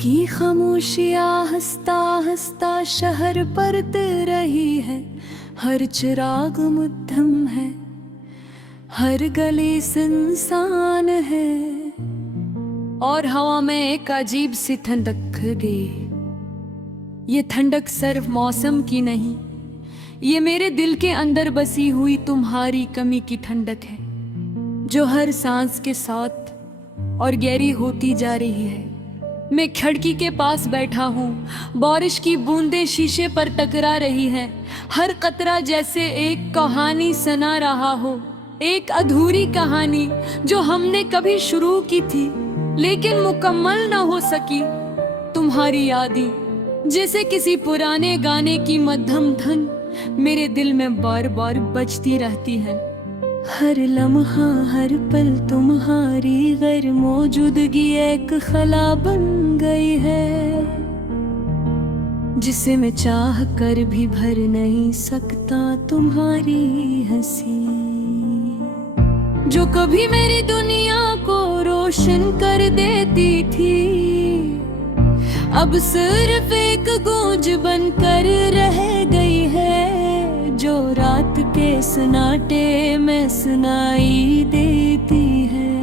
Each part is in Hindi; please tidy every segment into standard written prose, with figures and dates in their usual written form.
की खामोशियाँ हंसता हंसता शहर परत रही है। हर चिराग मुद्दम है, हर गली सुनसान है। और हवा में एक अजीब सी ठंडक गई। ये ठंडक सिर्फ मौसम की नहीं, ये मेरे दिल के अंदर बसी हुई तुम्हारी कमी की ठंडक है, जो हर सांस के साथ और गहरी होती जा रही है। मैं खिड़की के पास बैठा हूँ, बारिश की बूंदें शीशे पर टकरा रही हैं। हर कतरा जैसे एक कहानी सुना रहा हो, एक अधूरी कहानी जो हमने कभी शुरू की थी लेकिन मुकम्मल न हो सकी। तुम्हारी यादें जैसे किसी पुराने गाने की मध्यम धन मेरे दिल में बार बार बजती रहती है। हर लम्हा हर पल तुम्हारी गैर मौजूदगी एक खला बन गई है, जिसे मैं चाह कर भी भर नहीं सकता। तुम्हारी हंसी जो कभी मेरी दुनिया को रोशन कर देती थी, अब सिर्फ एक गूंज बनकर रह गई है, जो रात के सन्नाटे में सुनाई देती है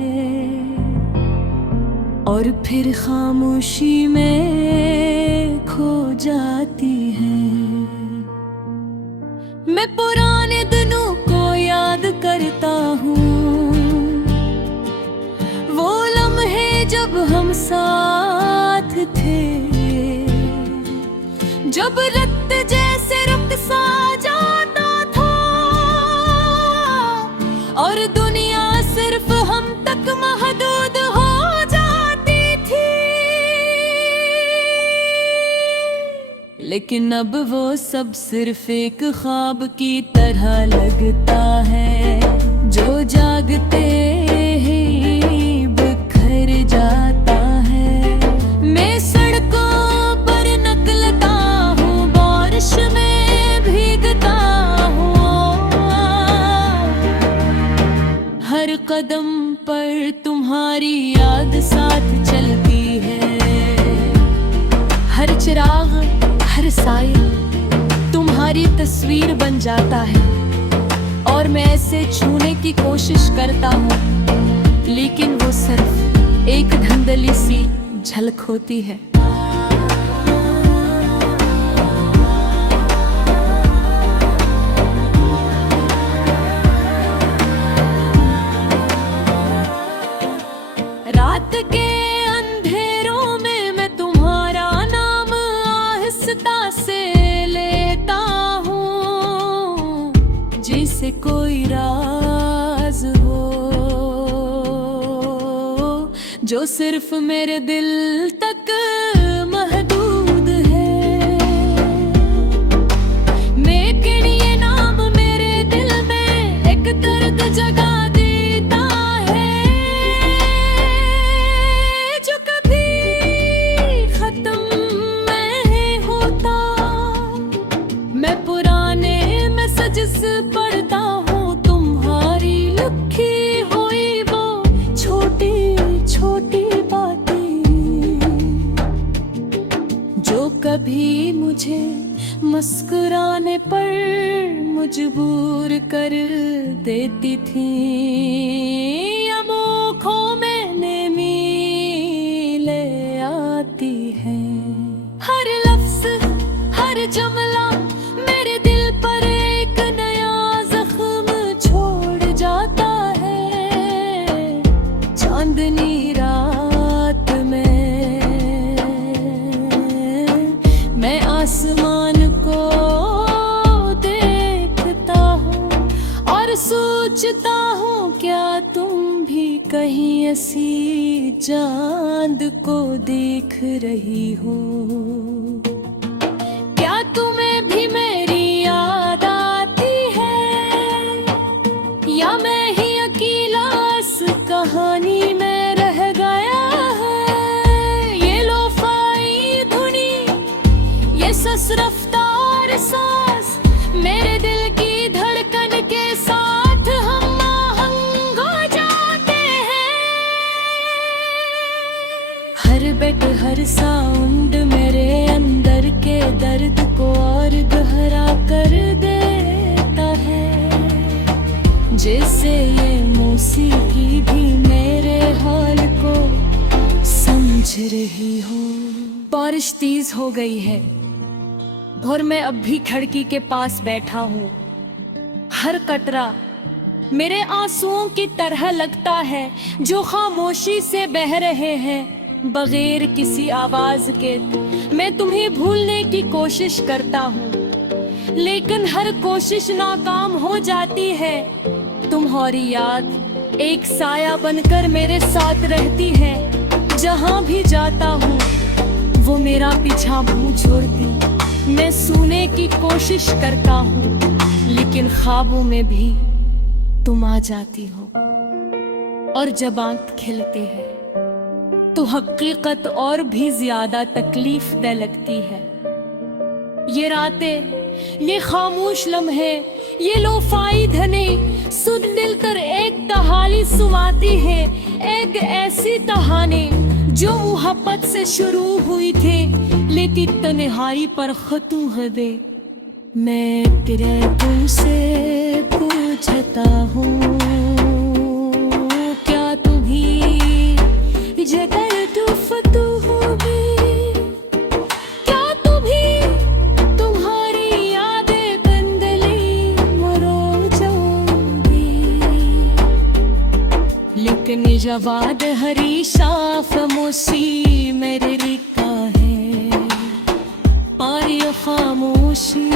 और फिर खामोशी में खो जाती है। मैं पुराने दिनों को याद करता हूँ, वो लम्हे जब हम साथ थे, जब रक्त जैसे रुक सा जाता था और दुनिया सिर्फ हम तक महदूद हो जाती थी। लेकिन अब वो सब सिर्फ एक ख्वाब की तरह लगता है, जो जागते ही बिखर जाता है। मैं सड़कों पर निकलता हूँ, बारिश में भीगता हूँ, हर कदम पर तुम्हारी याद साथ चलती है। हर चिराग हर साया तुम्हारी तस्वीर बन जाता है और मैं इसे छूने की कोशिश करता हूँ, लेकिन वो सिर्फ एक धुंधली सी झलक होती है। रात के अंधेरों में मैं तुम्हारा नाम आहिस्ता से लेता हूँ, जैसे कोई राज हो जो सिर्फ मेरे दिल तक महदूद है। लेकिन ये नाम मेरे दिल में एक दर्द जगा देता है, जो कभी खत्म नहीं होता। मैं पुराने मैसेजेस पढ़ता हूँ, तुम्हारी लिखी हुई वो छोटी छोटी बातें जो कभी मुझे मुस्कुराने पर मजबूर कर देती थी। अब आँखों में नमी ले आती है, हर लफ्ज हर जुमला मेरे दिल पर एक नया जख्म छोड़ जाता है। चांदनी रात में मैं आसमान को देखता हूँ और सोचता हूँ, क्या तुम भी कहीं ऐसी चांद को देख रही हो? क्या तुम्हें भी मेरी याद आती है, या मैं ही अकेला इस कहानी में रह गया है? ये लोफाई धुनी, ये सस रफ्तार सांस मेरे दिल की धड़कन के साथ हम आहंग हो जाते हैं। हर बेट हर साउंड मेरे अंदर के दर्द को और गहरा कर देता है, जैसे ये मौसीकी भी मेरे हाल को समझ रही हो। बारिश तेज हो गई है और मैं अब भी खिड़की के पास बैठा हूँ। हर कतरा मेरे आंसुओं की तरह लगता है जो खामोशी से बह रहे हैं बगैर किसी आवाज के। मैं तुम्हें भूलने की कोशिश करता हूँ, लेकिन हर कोशिश नाकाम हो जाती है। तुम्हारी याद एक साया बनकर मेरे साथ रहती है। जहाँ भी जाता हूँ वो मेरा पीछा मुँह छोड़ती। मैं सोने की कोशिश करता हूँ, लेकिन ख्वाबों में भी तुम आ जाती हो। और जब आंख खिलते हैं तो हकीकत और भी ज्यादा तकलीफ दे लगती है। ये रातें, ये खामोश लम्हे, ये लोफाई धने सुन दिल कर एक कहानी सुनाती है। एक ऐसी कहानी जो मोहब्बत से शुरू हुई थी लेकिन तन्हाई पर खत्म हो गई। मैं तेरे तुमसे पूछता हूँ, क्या तुम्ही जगर दुफत होगी? क्या तुम्ही तुम्हारी यादें कंदली मरो जाऊंगी? लेकिन जवाद हरी साफ मुसी मेरे रिका है, और ये खामोशी